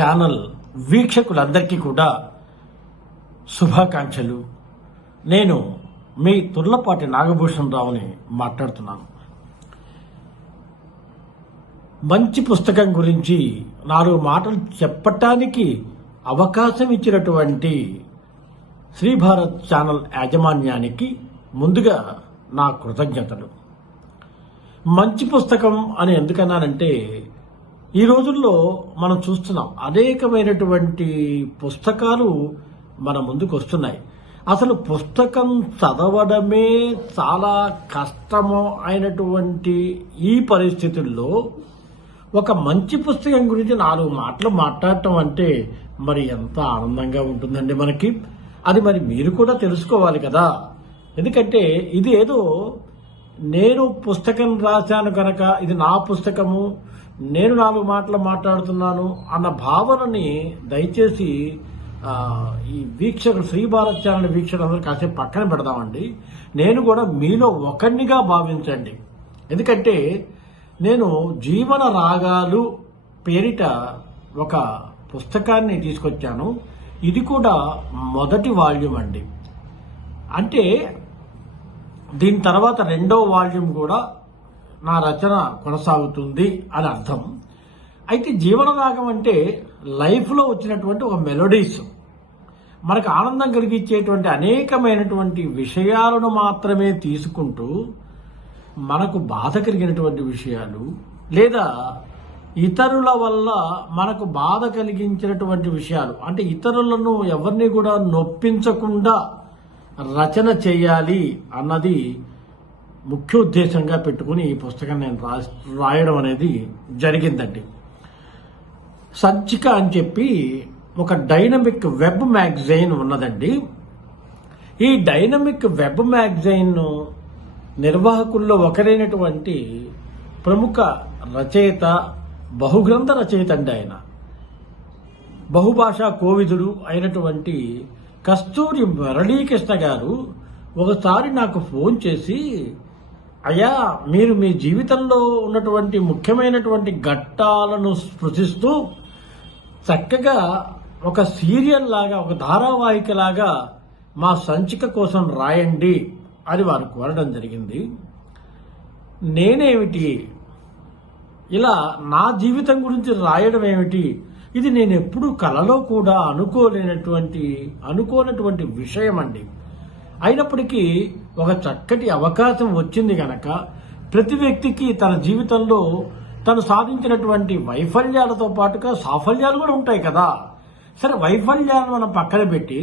Channel వీక్షకులందరికీ కూడా శుభాకాంక్షలు. నేను మీ తుర్లపాటి నాగభూషణ్ రావుని మాట్లాడుతున్నాను. మంచి పుస్తకం గురించి నాలుగు మాటలు చెప్పటానికి అవకాశం ఇచ్చినటువంటి శ్రీ భారత్ ఛానల్ యాజమాన్యానికి ముందుగా నా కృతజ్ఞతలు. మంచి పుస్తకం అని ఎందుకన్నానంటే ఈ రోజుల్లో మనం చూస్తున్నాం అనేకమైనటువంటి పుస్తకాలు మన ముందుకు వస్తున్నాయి. అసలు పుస్తకం చదవడమే చాలా కష్టము అయినటువంటి ఈ పరిస్థితుల్లో ఒక మంచి పుస్తకం గురించి నాలుగు మాటలు మాట్లాడటం అంటే మరి ఎంత ఆనందంగా ఉంటుందండి మనకి. అది మరి మీరు కూడా తెలుసుకోవాలి కదా. ఎందుకంటే ఇది ఏదో నేను పుస్తకం రాశాను కనుక ఇది నా పుస్తకము నేను నాలుగు మాటలు మాట్లాడుతున్నాను అన్న భావనని దయచేసి ఈ వీక్షకుడు శ్రీ భారత్ ఛానల్ వీక్షకులందరూ కాసేపు పక్కన పెడదామండి. నేను కూడా మీలో ఒకరినిగా భావించండి. ఎందుకంటే నేను జీవన రాగాలు పేరిట ఒక పుస్తకాన్ని తీసుకొచ్చాను. ఇది కూడా మొదటి వాల్యూమ్ అండి. అంటే దీని తర్వాత రెండో వాల్యూమ్ కూడా నా రచన కొనసాగుతుంది అని అర్థం. అయితే జీవనరాగం అంటే లైఫ్లో వచ్చినటువంటి ఒక మెలోడీస్. మనకు ఆనందం కలిగించేటువంటి అనేకమైనటువంటి విషయాలను మాత్రమే తీసుకుంటూ మనకు బాధ కలిగినటువంటి విషయాలు లేదా ఇతరుల వల్ల మనకు బాధ కలిగించినటువంటి విషయాలు. అంటే ఇతరులను ఎవరిని కూడా నొప్పించకుండా రచన చేయాలి అన్నది ముఖ్య ఉద్దేశంగా పెట్టుకుని ఈ పుస్తకం నేను రాయడం అనేది జరిగిందండి. సంచిక అని చెప్పి ఒక డైనమిక్ వెబ్ మ్యాగజైన్ ఉన్నదండి. ఈ డైనమిక్ వెబ్ మ్యాగజైన్ నిర్వాహకుల్లో ఒకరైనటువంటి ప్రముఖ రచయిత బహుగ్రంథ రచయిత అండి ఆయన. బహుభాషా కోవిదుడు అయినటువంటి కస్తూరి మురళీకృష్ణ గారు ఒకసారి నాకు ఫోన్ చేసి అయ్యా మీరు మీ జీవితంలో ఉన్నటువంటి ముఖ్యమైనటువంటి ఘట్టాలను స్పృశిస్తూ చక్కగా ఒక సీరియల్ లాగా ఒక ధారావాహిక లాగా మా సంచిక కోసం రాయండి అని వారు కోరడం జరిగింది. నేనేమిటి? ఇలా నా జీవితం గురించి రాయడం ఏమిటి? ఇది నేను ఎప్పుడు కలలో కూడా అనుకోలేనటువంటి అనుకోనటువంటి విషయం అండి అయినప్పటికీ ఒక చక్కటి అవకాశం వచ్చింది గనక ప్రతి వ్యక్తికి తన జీవితంలో తను సాధించినటువంటి వైఫల్యాలతో పాటుగా సాఫల్యాలు కూడా ఉంటాయి కదా. సరే వైఫల్యాలను మనం పక్కన పెట్టి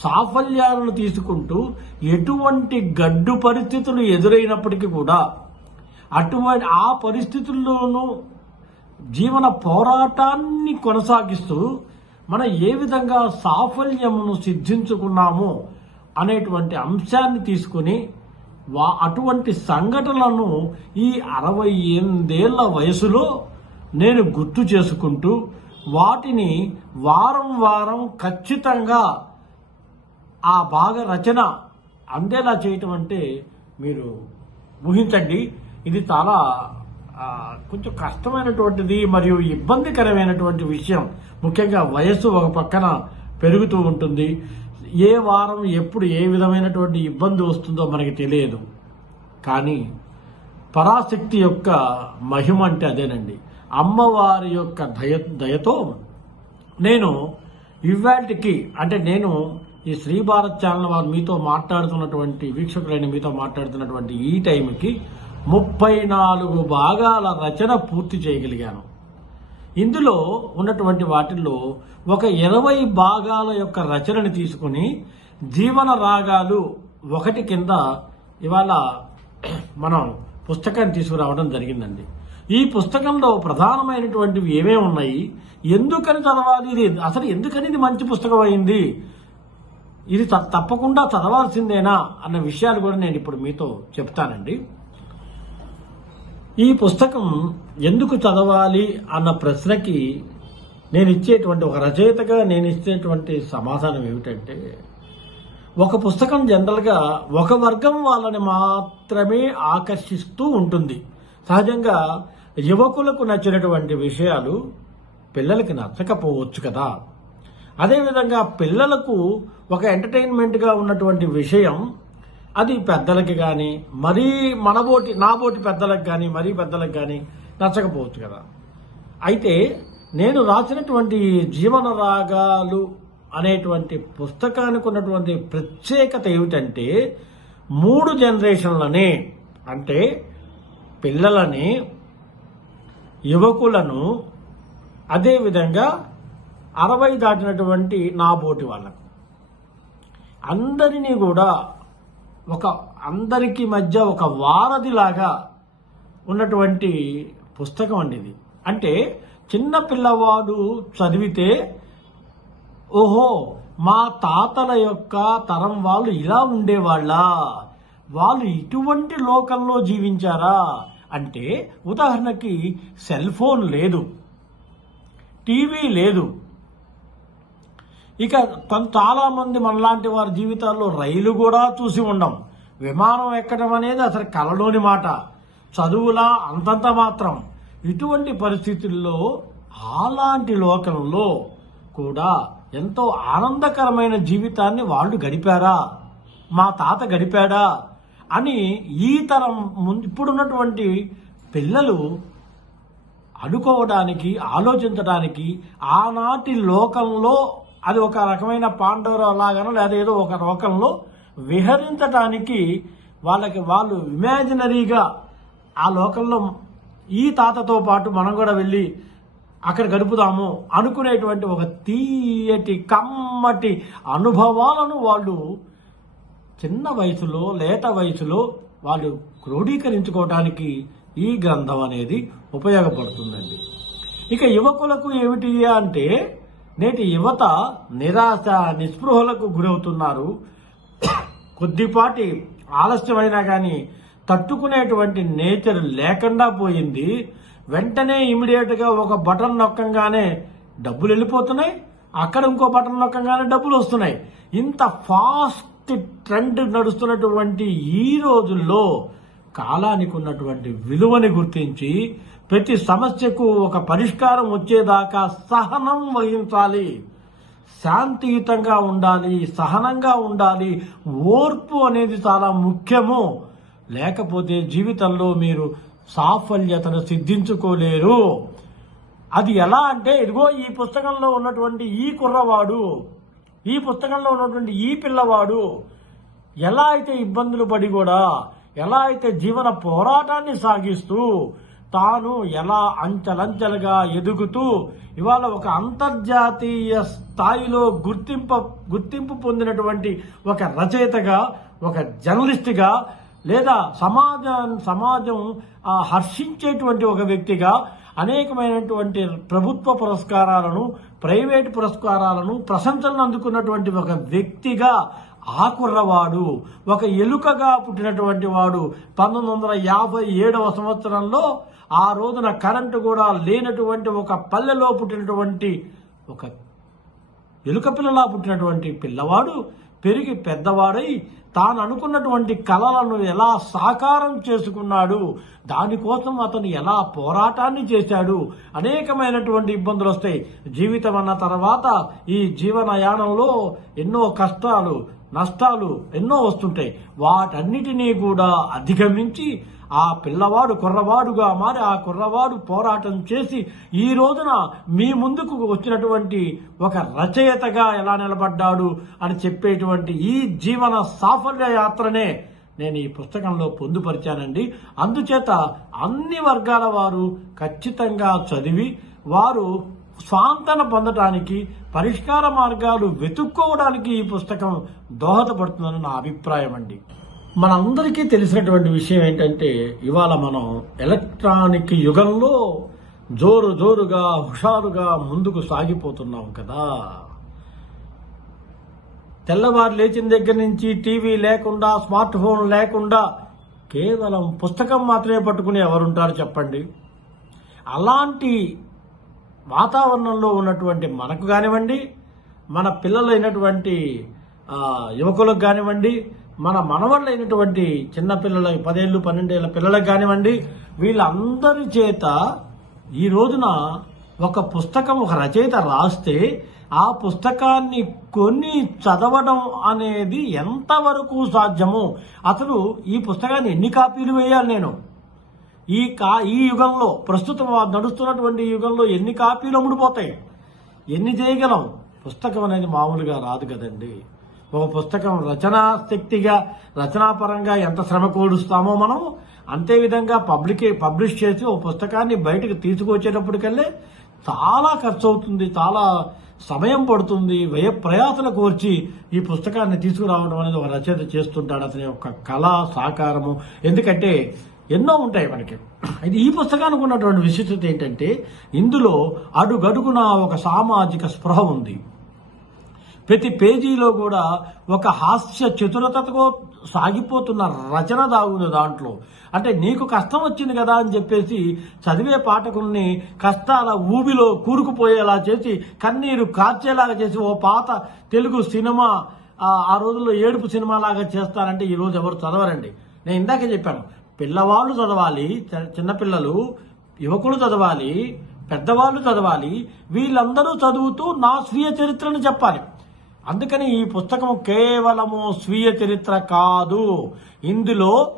సాఫల్యాలను తీసుకుంటూ ఎటువంటి గడ్డు పరిస్థితులు ఎదురైనప్పటికీ కూడా అటువంటి ఆ పరిస్థితుల్లోనూ జీవన పోరాటాన్ని కొనసాగిస్తూ మనం ఏ విధంగా సాఫల్యమును సిద్ధించుకున్నామో అనేటువంటి అంశాన్ని తీసుకుని వా అటువంటి సంఘటనలను ఈ అరవై ఎనిమిదేళ్ళ వయసులో నేను గుర్తు చేసుకుంటూ వాటిని వారం వారం ఖచ్చితంగా ఆ భాగ రచన అందేలా చేయటం అంటే మీరు ఊహించండి. ఇది చాలా కొంచెం కష్టమైనటువంటిది మరియు ఇబ్బందికరమైనటువంటి విషయం. ముఖ్యంగా వయస్సు ఒక పక్కన పెరుగుతూ ఉంటుంది. ఏ వారం ఎప్పుడు ఏ విధమైనటువంటి ఇబ్బంది వస్తుందో మనకి తెలియదు. కానీ పరాశక్తి యొక్క మహిమ అంటే అదేనండి. అమ్మవారి యొక్క దయ దయతో నేను ఇవాటికి అంటే నేను ఈ శ్రీ భారత్ ఛానల్ వారు మీతో మాట్లాడుతున్నటువంటి వీక్షకులైన మీతో మాట్లాడుతున్నటువంటి ఈ టైంకి ముప్పై నాలుగు భాగాల రచన పూర్తి చేయగలిగాను. ఇందులో ఉన్నటువంటి వాటిల్లో ఒక ఇరవై భాగాల యొక్క రచనని తీసుకుని జీవన రాగాలు ఒకటి కింద ఇవాళ మనం పుస్తకాన్ని తీసుకురావడం జరిగిందండి. ఈ పుస్తకంలో ప్రధానమైనటువంటివి ఏమేమి ఉన్నాయి? ఎందుకని చదవాలి? ఇది అసలు ఎందుకని ఇది మంచి పుస్తకం అయింది? ఇది త- తప్పకుండా చదవాల్సిందేనా? అన్న విషయాలు కూడా నేను ఇప్పుడు మీతో చెప్తానండి. ఈ పుస్తకం ఎందుకు చదవాలి అన్న ప్రశ్నకి నేను ఇచ్చేటువంటి ఒక రచయితగా నేను ఇచ్చేటువంటి సమాధానం ఏమిటంటే ఒక పుస్తకం జనరల్గా ఒక వర్గం వాళ్ళని మాత్రమే ఆకర్షిస్తూ ఉంటుంది. సహజంగా యువకులకు నచ్చినటువంటి విషయాలు పిల్లలకి నచ్చకపోవచ్చు కదా. అదేవిధంగా పిల్లలకు ఒక ఎంటర్టైన్మెంట్గా ఉన్నటువంటి విషయం అది పెద్దలకి కానీ మరీ మనబోటి నాబోటి పెద్దలకు కానీ మరీ పెద్దలకు కానీ నచ్చకపోవచ్చు కదా. అయితే నేను రాసినటువంటి జీవన రాగాలు అనేటువంటి పుస్తకానికి ఉన్నటువంటి ప్రత్యేకత ఏమిటంటే మూడు జనరేషన్లని అంటే పిల్లలని యువకులను అదేవిధంగా అరవై దాటినటువంటి నాబోటి వాళ్ళకు. అందరినీ కూడా ఒక అందరికి మధ్య ఒక వారధిలాగా ఉన్నటువంటి పుస్తకం అండి ఇది. అంటే చిన్న పిల్లవాడు చదివితే ఓహో మా తాతల యొక్క తరం వాళ్ళు ఇలా ఉండేవాళ్ళ? వాళ్ళు ఇటువంటి లోకంలో జీవించారా? అంటే ఉదాహరణకి సెల్ ఫోన్ లేదు టీవీ లేదు ఇక కొంత చాలా మంది మనలాంటి వారి జీవితాల్లో రైలు కూడా చూసి ఉండం. విమానం ఎక్కడం అనేది అసలు కలలోని మాట. చదువులా అంతంత మాత్రం. ఇటువంటి పరిస్థితుల్లో అలాంటి లోకంలో కూడా ఎంతో ఆనందకరమైన జీవితాన్ని వాళ్ళు గడిపారా? మా తాత గడిపాడా? అని ఈ తరం ముందు ఇప్పుడున్నటువంటి పిల్లలు అనుకోవడానికి ఆలోచించడానికి ఆనాటి లోకంలో అది ఒక రకమైన పాండవ లాగానో లేదా ఏదో ఒక లోకంలో విహరించటానికి వాళ్ళకి వాళ్ళు ఇమాజినరీగా ఆ లోకంలో ఈ తాతతో పాటు మనం కూడా వెళ్ళి అక్కడ గడుపుదాము అనుకునేటువంటి ఒక తీయటి కమ్మటి అనుభవాలను వాళ్ళు చిన్న వయసులో లేత వయసులో వాళ్ళు క్రోడీకరించుకోవడానికి ఈ గ్రంథం అనేది ఉపయోగపడుతుందండి. ఇక యువకులకు ఏమిటి అంటే నేటి యువత నిరాశ నిస్పృహలకు గురవుతున్నారు. కొద్దిపాటి ఆలస్యమైనా కానీ తట్టుకునేటువంటి నేచర్ లేకుండా పోయింది. వెంటనే ఇమీడియట్గా ఒక బటన్ నొక్కంగానే డబ్బులు వెళ్ళిపోతున్నాయి. అక్కడ ఇంకో బటన్ నొక్కంగానే డబ్బులు వస్తున్నాయి. ఇంత ఫాస్ట్ ట్రెండ్ నడుస్తున్నటువంటి ఈ రోజుల్లో కాలానికి ఉన్నటువంటి విలువని గుర్తించి ప్రతి సమస్యకు ఒక పరిష్కారం వచ్చేదాకా సహనం వహించాలి. శాంతియుతంగా ఉండాలి సహనంగా ఉండాలి. ఓర్పు అనేది చాలా ముఖ్యము. లేకపోతే జీవితంలో మీరు సాఫల్యతను సిద్ధించుకోలేరు. అది ఎలా అంటే ఇదిగో ఈ పుస్తకంలో ఉన్నటువంటి ఈ కుర్రవాడు ఈ పుస్తకంలో ఉన్నటువంటి ఈ పిల్లవాడు ఎలా అయితే ఇబ్బందులు పడి కూడా ఎలా అయితే జీవన పోరాటాన్ని సాగిస్తూ తాను ఎలా అంచెలంచెలుగా ఎదుగుతూ ఇవాళ ఒక అంతర్జాతీయ స్థాయిలో గుర్తింప గుర్తింపు పొందినటువంటి ఒక రచయితగా ఒక జర్నలిస్ట్గా లేదా సమాజ సమాజం హర్షించేటువంటి ఒక వ్యక్తిగా అనేకమైనటువంటి ప్రభుత్వ పురస్కారాలను ప్రైవేట్ పురస్కారాలను ప్రశంసలను అందుకున్నటువంటి ఒక వ్యక్తిగా ఆకుర్రవాడు ఒక ఎలుకగా పుట్టినటువంటి వాడు పంతొమ్మిది వందల యాభై ఏడవ సంవత్సరంలో ఆ రోజున కరెంటు కూడా లేనటువంటి ఒక పల్లెలో పుట్టినటువంటి ఒక ఎలుక పిల్లలా పుట్టినటువంటి పిల్లవాడు పెరిగి పెద్దవాడై తాను అనుకున్నటువంటి కళలను ఎలా సాకారం చేసుకున్నాడు దానికోసం అతను ఎలా పోరాటాన్ని చేశాడు అనేకమైనటువంటి ఇబ్బందులు వస్తాయి జీవితం అన్న తర్వాత ఈ జీవనయానంలో ఎన్నో కష్టాలు నష్టాలు ఎన్నో వస్తుంటాయి. వాటన్నిటినీ కూడా అధిగమించి ఆ పిల్లవాడు కుర్రవాడుగా మారి ఆ కుర్రవాడు పోరాటం చేసి ఈ రోజున మీ ముందుకు వచ్చినటువంటి ఒక రచయితగా ఎలా నిలబడ్డాడు అని చెప్పేటువంటి ఈ జీవన సాఫల్య యాత్రనే నేను ఈ పుస్తకంలో పొందుపరిచానండి. అందుచేత అన్ని వర్గాల వారు ఖచ్చితంగా చదివి వారు స్వాంతన పొందటానికి పరిష్కార మార్గాలు వెతుక్కోవడానికి ఈ పుస్తకం దోహదపడుతుందని నా అభిప్రాయం అండి. మనందరికీ తెలిసినటువంటి విషయం ఏంటంటే ఇవాళ మనం ఎలక్ట్రానిక్ యుగంలో జోరు జోరుగా హుషారుగా ముందుకు సాగిపోతున్నాం కదా. తెల్లవారు లేచిన దగ్గర నుంచి టీవీ లేకుండా స్మార్ట్ ఫోన్ లేకుండా కేవలం పుస్తకం మాత్రమే పట్టుకుని ఎవరుంటారు చెప్పండి? అలాంటి వాతావరణంలో ఉన్నటువంటి మనకు కానివ్వండి మన పిల్లలైనటువంటి యువకులకు కానివ్వండి మన మనవళ్ళైనటువంటి చిన్నపిల్లల పదేళ్ళు పన్నెండేళ్ళ పిల్లలకు కానివ్వండి వీళ్ళందరి చేత ఈ రోజున ఒక పుస్తకం ఒక రచయిత రాస్తే ఆ పుస్తకాన్ని కొని చదవడం అనేది ఎంతవరకు సాధ్యమో అసలు ఈ పుస్తకాన్ని ఎన్ని కాపీలు వేయాలి నేను? ఈ కా ఈ యుగంలో ప్రస్తుతం నడుస్తున్నటువంటి యుగంలో ఎన్ని కాపీలు అమ్ముడుపోతాయి? ఎన్ని చేయగలం? పుస్తకం అనేది మామూలుగా రాదు కదండి. ఒక పుస్తకం రచనా శక్తిగా రచనాపరంగా ఎంత శ్రమ కోడుస్తామో మనం అంతే విధంగా పబ్లిక్ పబ్లిష్ చేసి ఒక పుస్తకాన్ని బయటకు తీసుకొచ్చేటప్పటికల్లే చాలా ఖర్చు అవుతుంది చాలా సమయం పడుతుంది వ్యయ ప్రయాసన కోర్చి ఈ పుస్తకాన్ని తీసుకురావడం అనేది ఒక రచయిత చేస్తుంటాడు. అతని యొక్క కళ సాకారము. ఎందుకంటే ఎన్నో ఉంటాయి మనకి. అయితే ఈ పుస్తకానికి ఉన్నటువంటి విశిష్టత ఏంటంటే ఇందులో అడుగడుగున ఒక సామాజిక స్పృహ ఉంది. ప్రతి పేజీలో కూడా ఒక హాస్య చతురతతో సాగిపోతున్న రచన దాగుంది దాంట్లో. అంటే నీకు కష్టం వచ్చింది కదా అని చెప్పేసి చదివే పాఠకుల్ని కష్టాల ఊబిలో కూరుకుపోయేలా చేసి కన్నీరు కార్చేలాగా చేసి ఓ పాత తెలుగు సినిమా ఆ, రోజుల్లో ఏడుపు సినిమా లాగా చేస్తారంటే ఈ రోజు ఎవరు చదవరండి. నేను ఇందాకే చెప్పాను పిల్లవాళ్ళు చదవాలి చి- చిన్నపిల్లలు యువకులు చదవాలి పెద్దవాళ్ళు చదవాలి వీళ్ళందరూ చదువుతూ నా స్వీయ చరిత్రను చెప్పాలి. అందుకని ఈ పుస్తకం కేవలము స్వీయ చరిత్ర కాదు. ఇందులో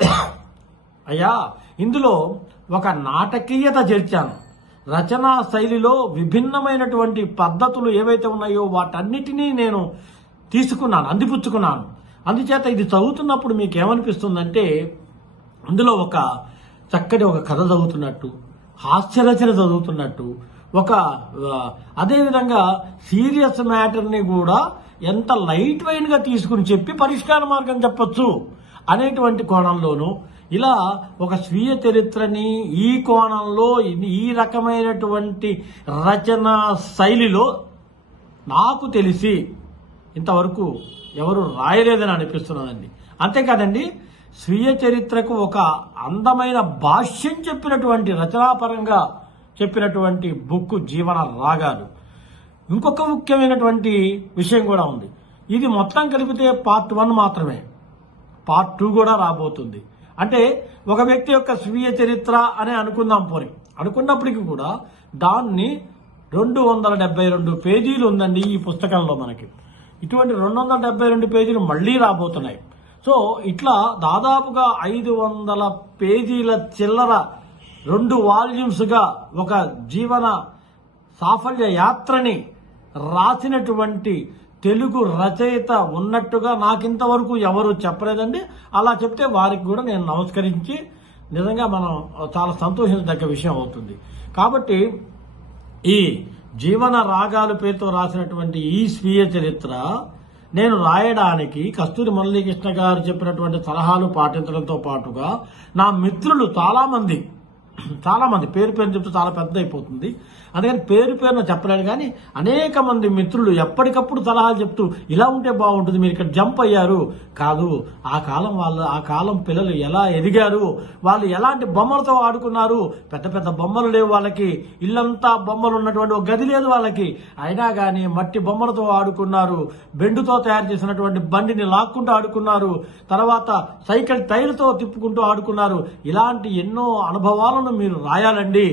అయ్యా ఇందులో ఒక నాటకీయత చేర్చాను. రచనా శైలిలో విభిన్నమైనటువంటి పద్ధతులు ఏవైతే ఉన్నాయో వాటన్నిటినీ నేను తీసుకున్నాను అందిపుచ్చుకున్నాను. అందుచేత ఇది చదువుతున్నప్పుడు మీకు ఏమనిపిస్తుందంటే అందులో ఒక చక్కటి ఒక కథ చదువుతున్నట్టు హాస్యరచన చదువుతున్నట్టు ఒక అదేవిధంగా సీరియస్ మ్యాటర్ని కూడా ఎంత లైట్ వైన్గా తీసుకుని చెప్పి పరిష్కార మార్గం చెప్పొచ్చు అనేటువంటి కోణంలోనూ ఇలా ఒక స్వీయ చరిత్రని ఈ కోణంలో ఈ రకమైనటువంటి రచన శైలిలో నాకు తెలిసి ఇంతవరకు ఎవరు రాయలేదని అనిపిస్తున్నదండి. అంతేకాదండి స్వీయ చరిత్రకు ఒక అందమైన భాష్యం చెప్పినటువంటి రచనాపరంగా చెప్పినటువంటి బుక్ జీవన రాగాలు. ఇంకొక ముఖ్యమైనటువంటి విషయం కూడా ఉంది. ఇది మొత్తం కలిపితే పార్ట్ వన్ మాత్రమే. పార్ట్ టూ కూడా రాబోతుంది. అంటే ఒక వ్యక్తి యొక్క స్వీయ చరిత్ర అని అనుకుందాం పోని. అనుకున్నప్పటికీ కూడా దాన్ని రెండు వందల డెబ్బై రెండు పేజీలు ఉందండి ఈ పుస్తకంలో మనకి. ఇటువంటి రెండు వందల డెబ్బై రెండు పేజీలు మళ్ళీ రాబోతున్నాయి. సో ఇట్లా దాదాపుగా ఐదు వందల పేజీల చిల్లర రెండు వాల్యూమ్స్గా ఒక జీవన సాఫల్య యాత్రని రాసినటువంటి తెలుగు రచయిత ఉన్నట్టుగా నాకింతవరకు ఎవరు చెప్పలేదండి. అలా చెప్తే వారికి కూడా నేను నమస్కరించి నిజంగా మనం చాలా సంతోషించదగ్గ విషయం అవుతుంది. కాబట్టి ఈ జీవన రాగాలు పేరుతో రాసినటువంటి ఈ స్వీయ చరిత్ర నేను రాయడానికి కస్తూరి మురళీకృష్ణ గారు చెప్పినటువంటి సలహాలు పాటించడంతో పాటుగా నా మిత్రులు చాలామంది చాలామంది పేరు పేరు చెప్తే చాలా పెద్ద అయిపోతుంది అందుకని పేరు పేరున చెప్పలేను కానీ అనేక మంది మిత్రులు ఎప్పటికప్పుడు సలహాలు చెప్తూ ఇలా ఉంటే బాగుంటుంది మీరు ఇక్కడ జంప్ అయ్యారు. కాదు ఆ కాలం వాళ్ళు ఆ కాలం పిల్లలు ఎలా ఎదిగారు వాళ్ళు ఎలాంటి బొమ్మలతో ఆడుకున్నారు పెద్ద పెద్ద బొమ్మలు లేవు వాళ్ళకి ఇల్లంతా బొమ్మలు ఉన్నటువంటి ఒక గది లేదు వాళ్ళకి. అయినా కానీ మట్టి బొమ్మలతో ఆడుకున్నారు బెండుతో తయారు చేసినటువంటి బండిని లాక్కుంటూ ఆడుకున్నారు తర్వాత సైకిల్ టైర్తో తిప్పుకుంటూ ఆడుకున్నారు. ఇలాంటి ఎన్నో అనుభవాలను మీరు రాయాలండి.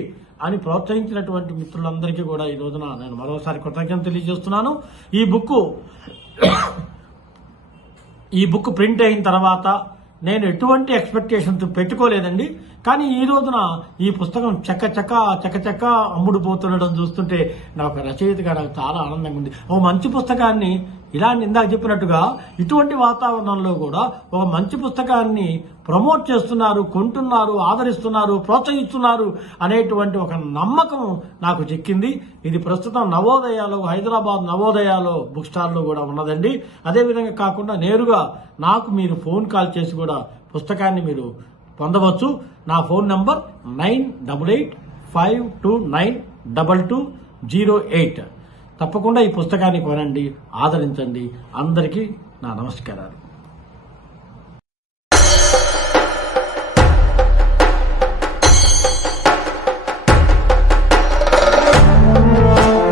అని ప్రోత్సహించినటువంటి మిత్రులందరికీ కూడా ఈ రోజున నేను మరోసారి కృతజ్ఞత తెలియజేస్తున్నాను. ఈ బుక్ ఈ బుక్ ప్రింట్ అయిన తర్వాత నేను ఎటువంటి ఎక్స్పెక్టేషన్స్ పెట్టుకోలేదండి. కానీ ఈ రోజున ఈ పుస్తకం చక్క చక్క చక్క చక్క అమ్ముడుపోతుండడం చూస్తుంటే నాకు రచయితగా నాకు చాలా ఆనందంగా ఉంది. ఓ మంచి పుస్తకాన్ని ఇలాంటి ఇందాక చెప్పినట్టుగా ఇటువంటి వాతావరణంలో కూడా ఒక మంచి పుస్తకాన్ని ప్రమోట్ చేస్తున్నారు కొంటున్నారు ఆదరిస్తున్నారు ప్రోత్సహిస్తున్నారు అనేటువంటి ఒక నమ్మకం నాకు చిక్కింది. ఇది ప్రస్తుతం నవోదయాలో హైదరాబాద్ నవోదయాలో బుక్ స్టాల్లో కూడా ఉన్నదండి. అదేవిధంగా కాకుండా నేరుగా నాకు మీరు ఫోన్ కాల్ చేసి కూడా పుస్తకాన్ని మీరు పొందవచ్చు. నా phone number nine double eight five two nine double two zero eight. తప్పకుండా ఈ పుస్తకాన్ని కొనండి ఆదరించండి. అందరికీ నా నమస్కారాలు.